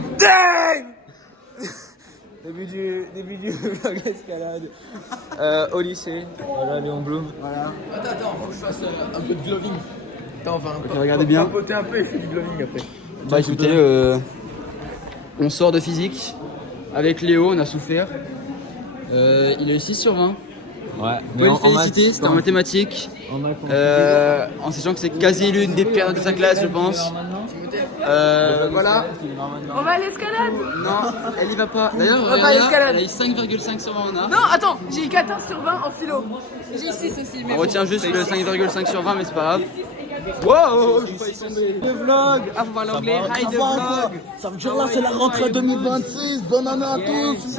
hein. Début du vlog escalade au lycée. Voilà, Léon Blum. Voilà. Attends, faut que je fasse un peu de gloving. Attends, enfin, regardez bien. papoter un peu et je fais du gloving après. Bah écoutez, on sort de physique. Avec Léo, on a souffert. Il a eu 6 sur 20. Ouais, Vous pouvez le féliciter, c'était en mathématiques. En sachant que c'est quasi l'une des pires de sa classe, je pense. Voilà. On va à l'escalade. Non, elle y va pas. D'ailleurs, On va pas à l'escalade. elle a eu 5,5 sur 20 en art. Non, attends, j'ai eu 14 sur 20 en philo. J'ai eu 6 aussi, mais On retient juste le 5,5 sur 20, mais c'est pas grave. Wow, je suis tombé. Le vlog. Ah, faut voir l'anglais. Hi, the vlog. Ça veut dire là, c'est la rentrée 2026. Bonne année à tous.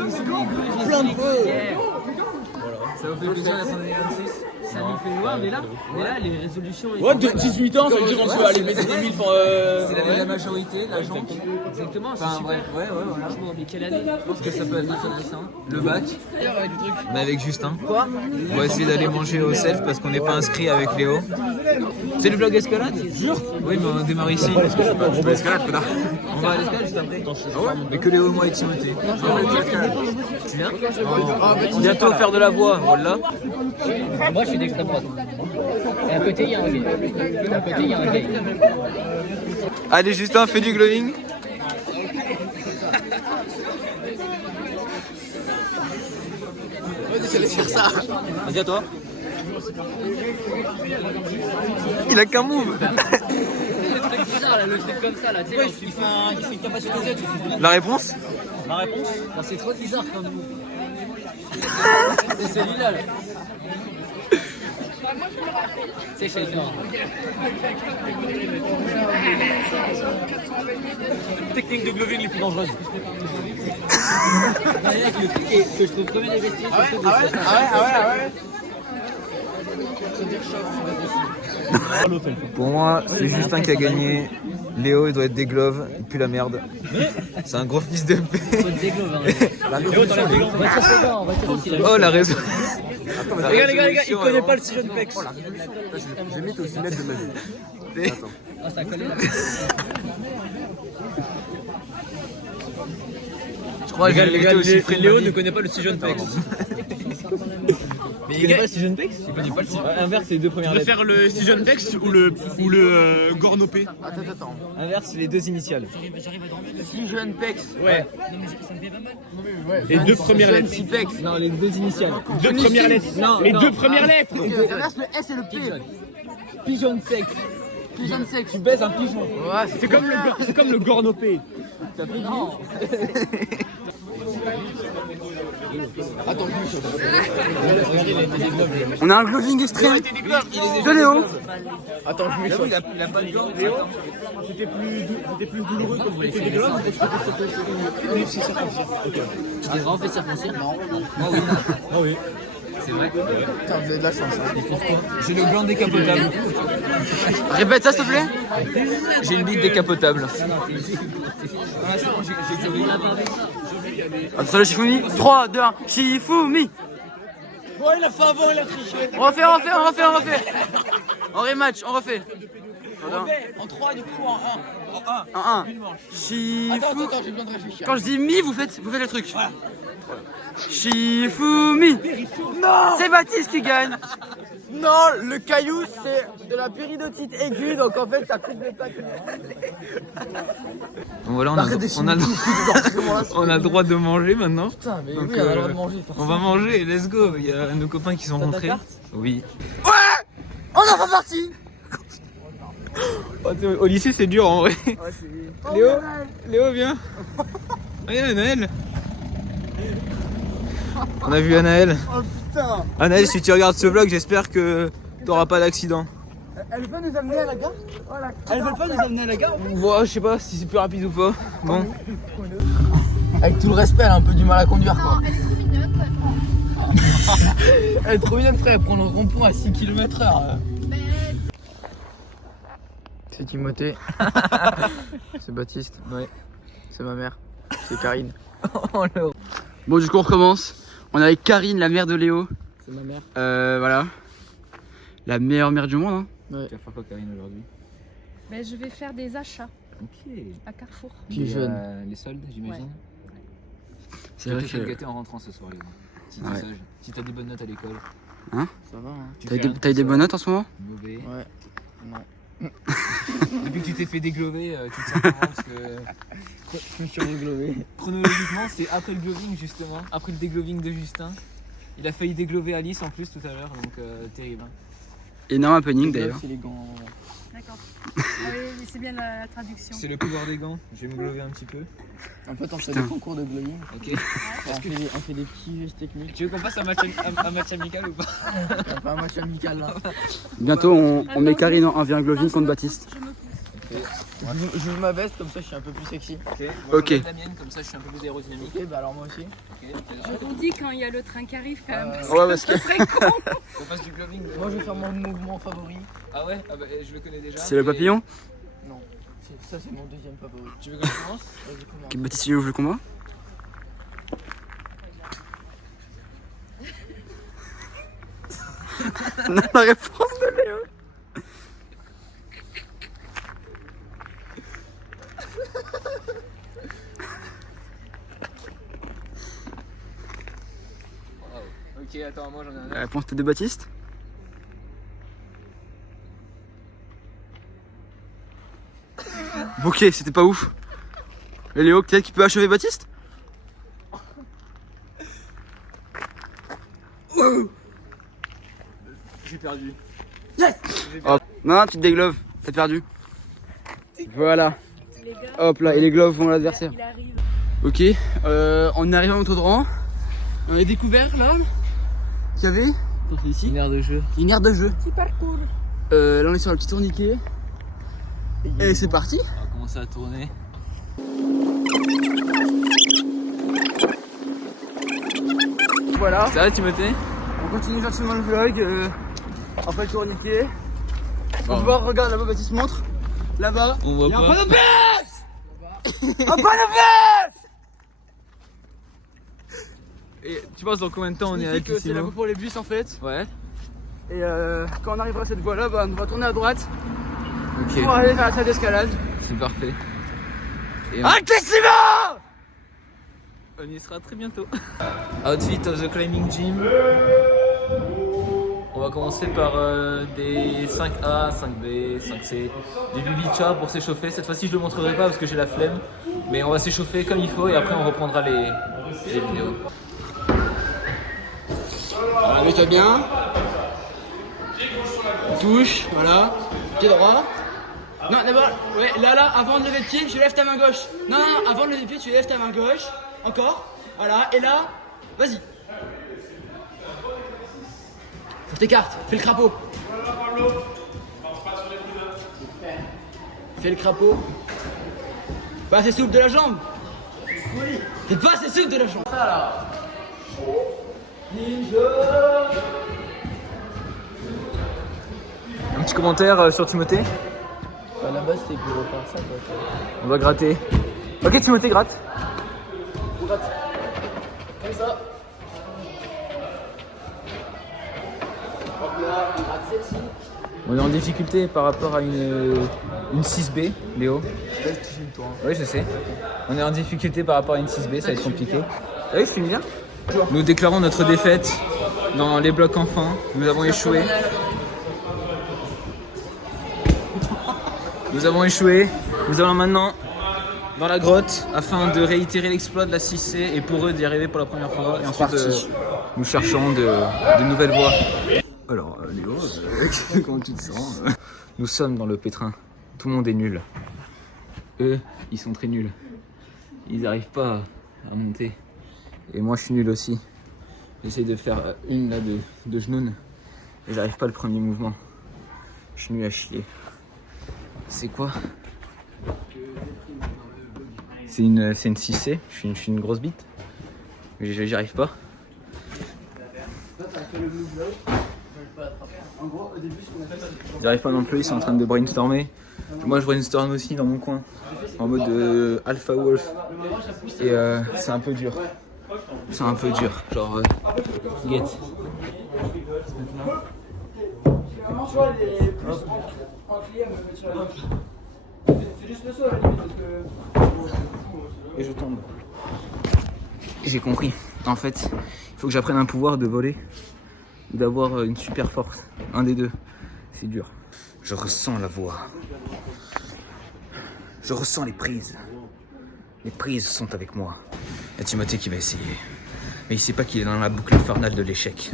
Plein de feu. Ça vous fait plaisir d'être en 2026? Ça nous fait voir, on est là, les résolutions. Ouais, de 18 ans, ça veut dire qu'on peut aller mettre 10 000 pour. C'est l'année de la majorité, la jambe. Exactement, c'est Enfin, super. ouais, voilà. Franchement, mais quelle année? Je pense que ça peut être intéressant. Le bac. Mais avec Justin. Quoi? On va essayer d'aller manger au self parce qu'on n'est pas inscrit avec Léo. C'est le vlog escalade? Jure? Oui, mais on démarre ici. On va à l'escalade, connard. On va à l'escalade juste après. Ah ouais? Mais que Léo, moi et Timothée. Tu viens? Bientôt faire de la voix, voilà. Moi, je suis d'extrême droite. Et à côté, il y a un gay. Allez, Justin, fais du glowing. Vas-y, à toi. Il a qu'un move. Le truc bizarre, là, le truc comme ça, là, tu sais, il fait une capacité Z. La réponse? C'est trop bizarre comme move. C'est celui-là, là. C'est chez le Technique de glowing les plus dangereuses. Le truc que je trouve premier des vestiges, c'est le truc de ça. Pour moi, c'est Justin qui a gagné. Léo, il doit être des gloves, il pue la merde. C'est un gros fils de paix. Oh, la raison. Les gars, il connaît pas le Sijon Pex. J'ai mis aussi net de ma vie. Ah, ça a collé là. Je crois que j'ai été aussi frais de ma Léo vie. ne connaît pas le Sijon Pex. Mais il connaît pas le Sijon Pex? Il connaît pas le Sijon. Inverse les deux premières lettres. Faire le Sijon Pex ou le Gornopé? Attends. Inverse les deux initiales. Sijon Pex. Ouais. Ouais. Les deux premières lettres. Sipex. Non, les deux initiales. Deux premières lettres. Les deux premières lettres. Inverse le S et le P. Pigeon sexe. Pigeon sex. Tu baises un pigeon. Ouais, C'est comme le Gornopé. On a un glowing extrême de Léo. Attends, je mets Il a pas de gants. C'était plus douloureux quand vous étiez des gloves. Tu t'es vraiment fait circoncire? Non. Ah oui. C'est vrai? Putain, vous avez de la chance. J'ai le gland décapotable. Répète ça s'il te plaît. J'ai une bite décapotable. Attention le Shifumi. 3, 2, 1, Shifumi. Oh, il a fait avant, il a triché. On refait. On rematch, on refait. En 3, du coup, en 1. En 1. Un. Shifu. Attends, j'ai besoin de réfléchir. Quand je dis mi, vous faites le truc. Shifumi. Non! C'est Baptiste qui gagne. Non, le caillou, c'est de la péridotite aiguë, donc en fait, ça coupe les plaques. Bon, voilà, on a le droit de manger maintenant. Putain, mais Donc, oui, on a le droit de manger. On va manger, let's go. Il y a nos copains qui sont rentrés. Oui. On en fait partie. Au lycée, c'est dur en vrai. Léo, viens. Regarde Anaël. On a vu Anaël. Oh putain. Anaël, si tu regardes ce vlog, j'espère que t'auras pas d'accident. Elle veut nous amener à la gare? Elle veut pas nous amener à la gare? Ouais, je sais pas si c'est plus rapide ou pas. Bon. Avec tout le respect, elle a un peu du mal à conduire, quoi. elle est trop mignonne. Elle est trop mignonne, frère. Elle prend le rond-point à 6 km/h. C'est Timothée. C'est Baptiste. Ouais. C'est ma mère. C'est Karine. Oh, le... Bon, du coup, on recommence. On est avec Karine, la mère de Léo. C'est ma mère. Voilà. La meilleure mère du monde. Hein. Tu vas faire quoi, Karine, aujourd'hui? Ben, je vais faire des achats. Ok. À Carrefour. Plus jeune. Les soldes, j'imagine. C'est Je vais vrai te faire que. gâter en rentrant ce soir, Léo. Si t'es Ouais. sage. Si t'as des bonnes notes à l'école. Ça va, hein. Tu T'as fais rien eu des ce bonnes soir. notes en ce moment? Mauvais. Ouais. Non. Depuis que tu t'es fait déglover, tu te sens comment parce que Je me suis reglové. chronologiquement, c'est après le gloving justement, après le dégloving de Justin. Il a failli déglover Alice en plus tout à l'heure, donc terrible. Hein. Énorme happening d'ailleurs. C'est les gants. D'accord. Ah oui, c'est bien la traduction. C'est le pouvoir des gants, je vais me glover un petit peu. En fait, on fait Putain. des concours de glowing. Ok. On fait des petits gestes techniques. Tu veux qu'on fasse un match amical ou pas? On fait un match amical là. Bientôt on met Karine en 1v1 gloving contre Baptiste. Je me pousse. Je mets ma veste, comme ça je suis un peu plus sexy. Ok. Ok. Moi, la mienne, comme ça je suis un peu plus aérodynamique. Ok, bah alors moi aussi. On dit quand il y a le train qui arrive quand même. Ouais, parce que Ça serait con. On passe du gloving. Moi je vais faire mon mouvement favori. Ah ouais, ah bah, je le connais déjà. c'est le papillon. Non, ça c'est mon deuxième favori. Tu veux que je commence? Vas-y, commence. Ok, Baptiste, il ouvre le combat. Non, la réponse de Léo. Ok, attends, moi j'en ai un autre. La réponse de Baptiste. Ok, c'était pas ouf. Et Léo, peut-être qu'il peut achever Baptiste? J'ai perdu. Hop. Non, tu te dégloves, t'as perdu. Voilà. Les gars, Hop là, et les gloves vont à l'adversaire. il arrive. Ok, on est arrivé en auto de rang. On a découvert là qu'il y avait. Attends, c'est ici. Une aire de jeu. Une aire de jeu. Petit parcours. Là on est sur le petit tourniquet. Et c'est parti. On va commencer à tourner. Voilà. Ça va, Timothée? On continue gentiment le vlog. Après le tourniquet. On Bon. va voir, regarde là-bas, Baptiste montre. Là-bas. On voit Il y a un pas. panneau bus. Un panneau bus. Et tu penses dans combien de temps on est avec que c'est la voie pour les bus en fait. Ouais. Et quand on arrivera à cette voie là, bah, on va tourner à droite Ok. pour aller vers la salle d'escalade. C'est parfait. Et Altissimo. on y sera très bientôt. Outfit of the climbing gym. On va commencer par des 5A, 5B, 5C, des bibicha pour s'échauffer. Cette fois-ci je ne le montrerai pas parce que j'ai la flemme. Mais on va s'échauffer comme il faut et après on reprendra les vidéos. Mets-toi bien. Touche, voilà. Pied droit. Non, d'abord, ouais, là, avant de lever le pied, tu lèves ta main gauche. Non, avant de lever le pied, tu lèves ta main gauche. Encore. Voilà, et là, vas-y. Faut que t'écartes, fais le crapaud. Fais le crapaud. Pas assez souple de la jambe. T'es pas assez souple de la jambe. Ça là. Un petit commentaire sur Timothée. À la base c'était pour refaire ça quoi. On va gratter. Ok, Timothée gratte. Comme ça. Hop là, on gratte celle-ci. On est en difficulté par rapport à une 6B, Léo. Oui, je sais. On est en difficulté par rapport à une 6B, ça va être compliqué. Ah oui, je filme bien. Nous déclarons notre défaite dans les blocs enfants. Nous avons échoué. Nous avons échoué. Nous allons maintenant dans la grotte afin de réitérer l'exploit de la 6C et pour eux d'y arriver pour la première fois. Et ensuite, nous cherchons de nouvelles voies. Alors, Léo, comment tu te sens? Nous sommes dans le pétrin. Tout le monde est nul. Eux, ils sont très nuls. Ils n'arrivent pas à monter. Et moi, je suis nul aussi. J'essaye de faire une là de genoux. Et j'arrive pas le premier mouvement. Je suis nul à chier. C'est quoi? C'est une 6C. Je suis une grosse bite. Mais j'y arrive pas. Ils arrivent pas non plus, ils sont en train de brainstormer. Moi je brainstorm aussi dans mon coin, en mode Alpha Wolf. Et c'est un peu dur. C'est un peu dur, genre get. Et je tombe. J'ai compris. En fait, il faut que j'apprenne un pouvoir de voler ou d'avoir une super force. Un des deux. C'est dur. Je ressens la voix. Je ressens les prises. Les prises sont avec moi. Il y a Timothée qui va essayer. Mais il sait pas qu'il est dans la boucle infernale de l'échec.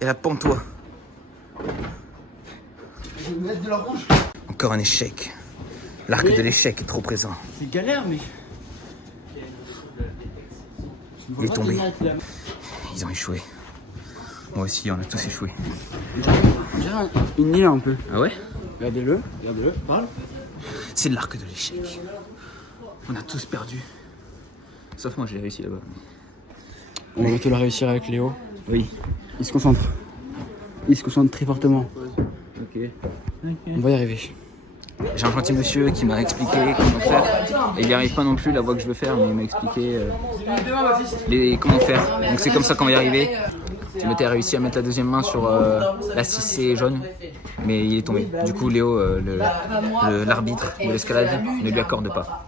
Et là, pends-toi. Encore un échec. L'arc de l'échec est trop présent. C'est galère, mais. Il est tombé. Ils ont échoué. Moi aussi, on a tous échoué. On dirait une île un peu. Ah ouais? Regardez-le, parle. C'est l'arc de l'échec. On a tous perdu. Sauf moi, j'ai réussi là-bas. On va bientôt la réussir avec Léo. Oui. Il se concentre. Il se concentre très fortement. Ok. On va y arriver. J'ai un gentil monsieur qui m'a expliqué comment faire. Et il n'y arrive pas non plus la voie que je veux faire, mais il m'a expliqué comment faire. Donc c'est comme ça qu'on va y arriver. Timothée a réussi à mettre la deuxième main sur la 6C jaune, mais il est tombé. Du coup, Léo, l'arbitre de l'escalade, ne lui accorde pas.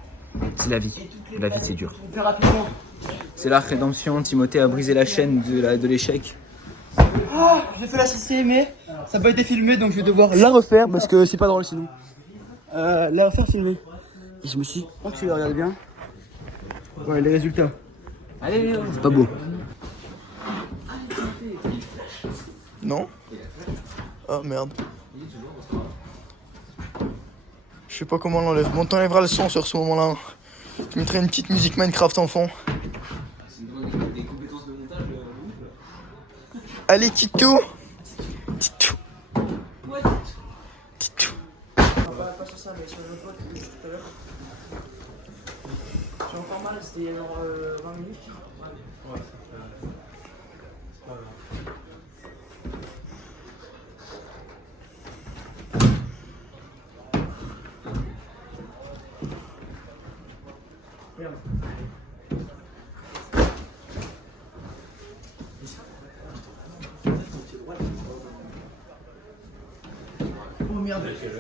C'est la vie. La vie, c'est dur. C'est la rédemption. Timothée a brisé la chaîne de l'échec. Ah, j'ai fait la 6C, mais ça n'a pas été filmé, donc je vais devoir la refaire parce que c'est pas drôle sinon. La refaire filmée. Et je me suis enculé, regardez bien. Ouais, les résultats. Allez, Léo. C'est pas beau. Non? Ah merde. Je sais pas comment on l'enlève. Bon, t'enlèveras le son sur ce moment-là. Tu mettrais une petite musique Minecraft en fond. Allez, Titou! Titou! Titou! J'ai encore mal, c'était genre 20 minutes.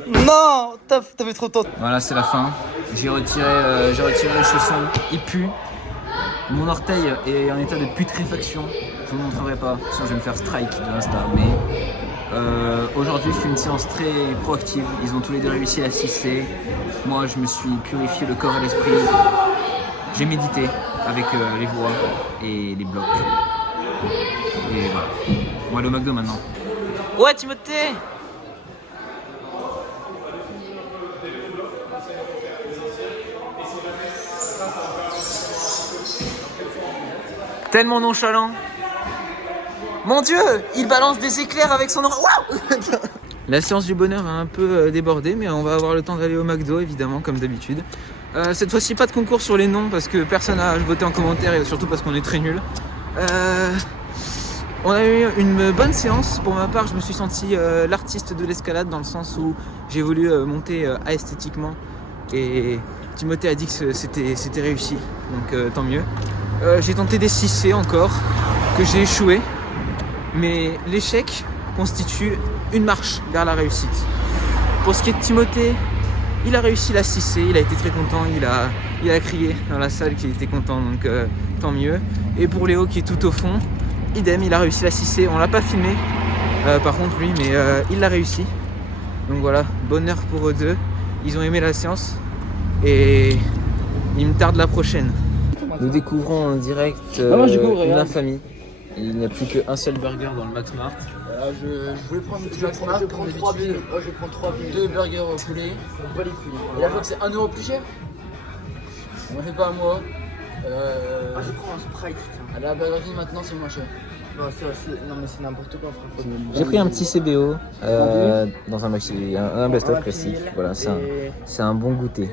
Non! T'avais trop de temps. Voilà, c'est la fin. J'ai retiré les chaussons. Ils puent. Mon orteil est en état de putréfaction. Je vous montrerai pas, sinon je vais me faire strike de l'Insta. Mais aujourd'hui, c'est une séance très proactive. Ils ont tous les deux réussi la 6C. Moi, je me suis purifié le corps et l'esprit. J'ai médité avec les voix et les blocs. Et voilà. On va aller au McDo maintenant. Ouais, Timothée! Tellement nonchalant. Mon Dieu, il balance des éclairs avec son aura. Waouh. La séance du bonheur a un peu débordé, mais on va avoir le temps d'aller au McDo, évidemment, comme d'habitude. Cette fois-ci, pas de concours sur les noms, parce que personne n'a voté en commentaire, et surtout parce qu'on est très nuls. On a eu une bonne séance. Pour ma part, je me suis senti l'artiste de l'escalade, dans le sens où j'ai voulu monter esthétiquement. Et Timothée a dit que c'était réussi, donc tant mieux. J'ai tenté des 6C encore, que j'ai échoué. Mais l'échec constitue une marche vers la réussite. Pour ce qui est de Timothée, il a réussi la 6C, il a été très content, il a crié dans la salle qu'il était content, donc tant mieux. Et pour Léo qui est tout au fond, idem, il a réussi la 6C, on l'a pas filmé par contre lui, mais il l'a réussi. Donc voilà, bonheur pour eux deux, ils ont aimé la séance et il me tarde la prochaine. Nous découvrons en direct une infamie. Il n'y a plus qu'un seul burger dans le Max Mart. Je voulais prendre je vais prendre 3 billes. Moi je vais prendre 3 billes. 2 burgers au poulet. Pas les couilles. Et là je vois que c'est 1 euro plus cher. On fait pas à moi. Je prends un Sprite. À la Burger King maintenant c'est moins cher. Non, mais c'est n'importe quoi, frère. J'ai pris un petit CBO dans un maxi, un best-of classique. Voilà, c'est un bon goûter.